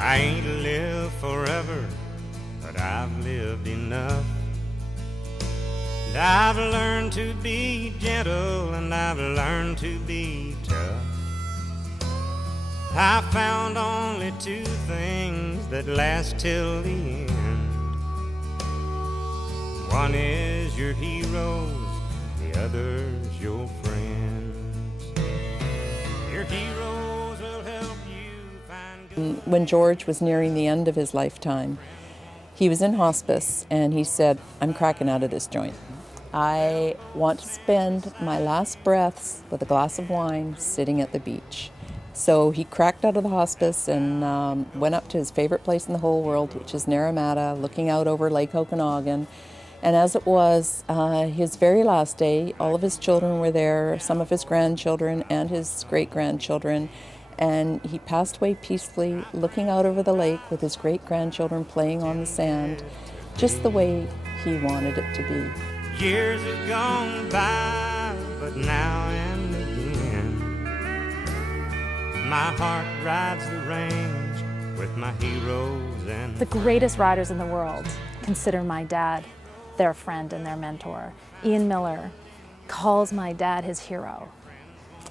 I ain't lived forever, but I've lived enough. And I've learned to be gentle, and I've learned to be tough. I found only two things that last till the end. One is your heroes, the other's your friends. Your heroes will help you find good. When George was nearing the end of his lifetime, he was in hospice and he said, "I'm cracking out of this joint. I want to spend my last breaths with a glass of wine sitting at the beach." So he cracked out of the hospice and went up to his favorite place in the whole world, which is Naramata, looking out over Lake Okanagan. And as it was his very last day, all of his children were there, some of his grandchildren and his great-grandchildren, and he passed away peacefully, looking out over the lake with his great-grandchildren playing on the sand, just the way he wanted it to be. Years have gone by, but now and again my heart rides the range with my heroes. And the greatest riders in the world consider my dad their friend and their mentor. Ian Miller calls my dad his hero.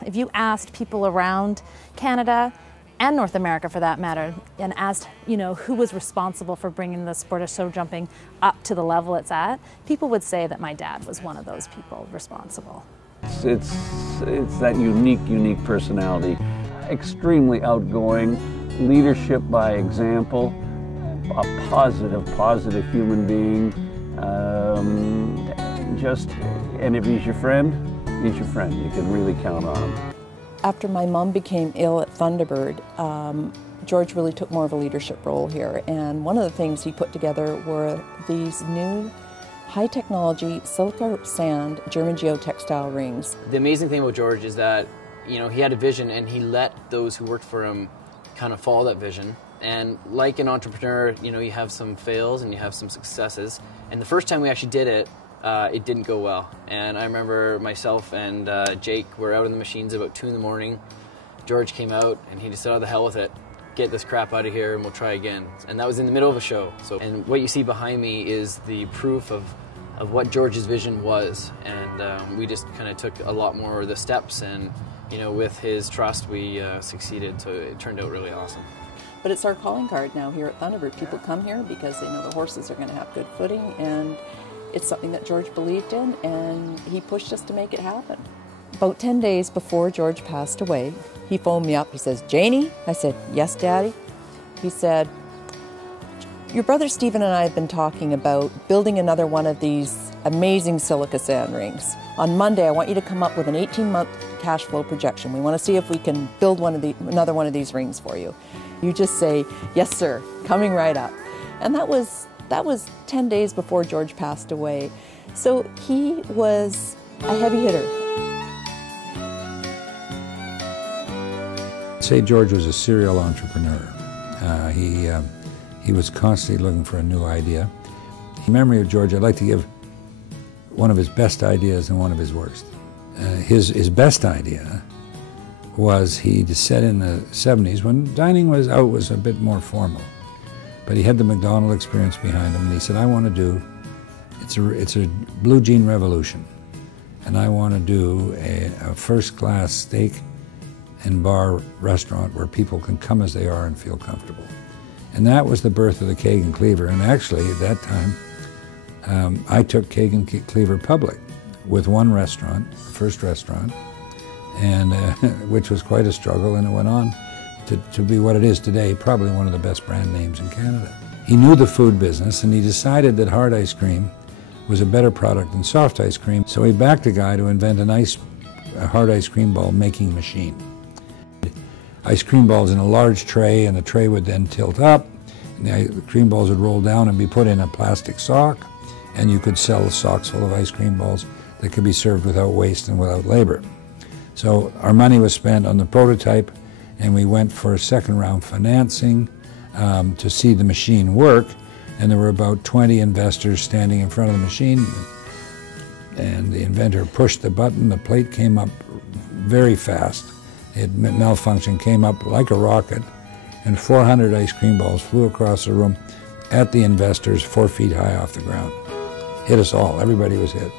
If you asked people around Canada and North America for that matter, and asked, who was responsible for bringing the sport of show jumping up to the level it's at, people would say that my dad was one of those people responsible. It's that unique personality. Extremely outgoing, leadership by example, a positive human being. And if he's your friend, he's your friend. You can really count on him. After my mom became ill at Thunderbird, George really took more of a leadership role here. And one of the things he put together were these new high-technology silica sand German geotextile rings. The amazing thing about George is that, he had a vision and he let those who worked for him kind of follow that vision. And like an entrepreneur, you have some fails and you have some successes. And the first time we actually did it, it didn't go well. And I remember myself and Jake were out in the machines about 2 in the morning. George came out and he just said, "Oh, the hell with it. Get this crap out of here and we'll try again." And that was in the middle of a show. And what you see behind me is the proof of what George's vision was. And we just kind of took a lot more of the steps, and with his trust we succeeded, so it turned out really awesome. But it's our calling card now here at Thunderbird. People come here because they know the horses are going to have good footing, and it's something that George believed in, and he pushed us to make it happen. About 10 days before George passed away, he phoned me up. He says, "Janie?" I said, "Yes, Daddy." He said, "Your brother Stephen and I have been talking about building another one of these amazing silica sand rings. On Monday, I want you to come up with an 18-month cash flow projection. We want to see if we can build another one of these rings for you. You just say, 'Yes, sir,' coming right up." And that was 10 days before George passed away. So he was a heavy hitter. I'd say George was a serial entrepreneur. He was constantly looking for a new idea. In memory of George, I'd like to give one of his best ideas and one of his worst. His best idea was he said in the 70s, when dining was a bit more formal, but he had the McDonald experience behind him, and he said, "I want to do, it's a blue jean revolution, and I want to do a first-class steak and bar restaurant where people can come as they are and feel comfortable." And that was the birth of the Kagan Cleaver. And actually, at that time, I took Kagan Cleaver public with one restaurant, the first restaurant, and which was quite a struggle, and it went on to be what it is today, probably one of the best brand names in Canada. He knew the food business, and he decided that hard ice cream was a better product than soft ice cream, so he backed a guy to invent a hard ice cream ball making machine. Ice cream balls in a large tray, and the tray would then tilt up, and the cream balls would roll down and be put in a plastic sock, and you could sell socks full of ice cream balls that could be served without waste and without labor. So our money was spent on the prototype, and we went for a second-round financing to see the machine work, and there were about 20 investors standing in front of the machine, and the inventor pushed the button. The plate came up very fast. It malfunctioned, came up like a rocket, and 400 ice cream balls flew across the room at the investors 4 feet high off the ground. Hit us all. Everybody was hit.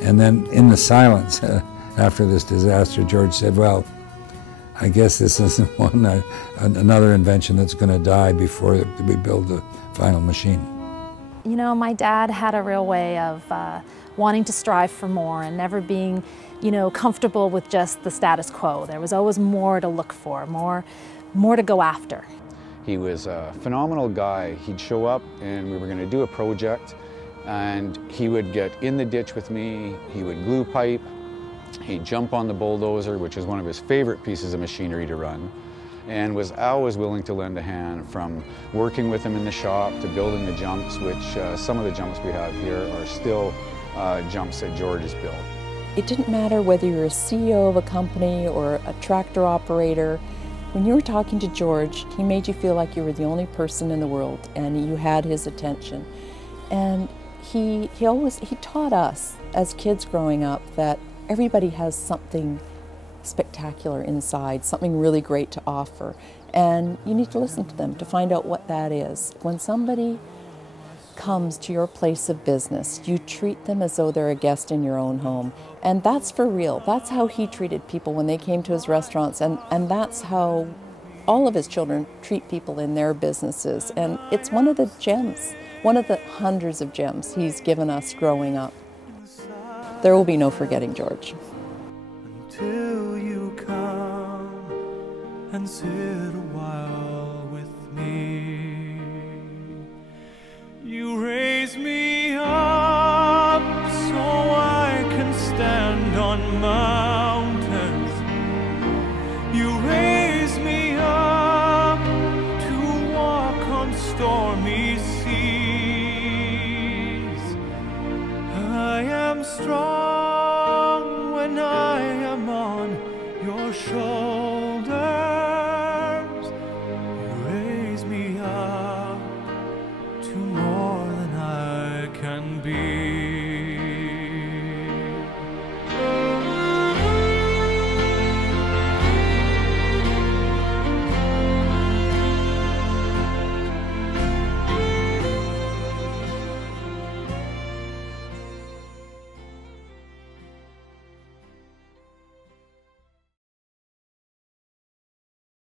And then in the silence after this disaster, George said, well, I guess this isn't another invention that's going to die before we build the final machine. You know, my dad had a real way of wanting to strive for more and never being, you know, comfortable with just the status quo. There was always more to look for, more to go after. He was a phenomenal guy. He'd show up and we were going to do a project, and he would get in the ditch with me, he would glue pipe, he'd jump on the bulldozer, which is one of his favorite pieces of machinery to run, and was always willing to lend a hand, from working with him in the shop to building the jumps, which some of the jumps we have here are still jumps that George has built. It didn't matter whether you're a CEO of a company or a tractor operator. When you were talking to George, he made you feel like you were the only person in the world and you had his attention. And he taught us as kids growing up that everybody has something spectacular inside, something really great to offer. And you need to listen to them to find out what that is. When somebody comes to your place of business, you treat them as though they're a guest in your own home. And that's for real. That's how he treated people when they came to his restaurants, and that's how all of his children treat people in their businesses. And it's one of the gems, one of the hundreds of gems he's given us growing up. There will be no forgetting George. Until you come and sit a while with me. You raise me up so I can stand on mountains. You raise me up to walk on stormy seas. I am strong.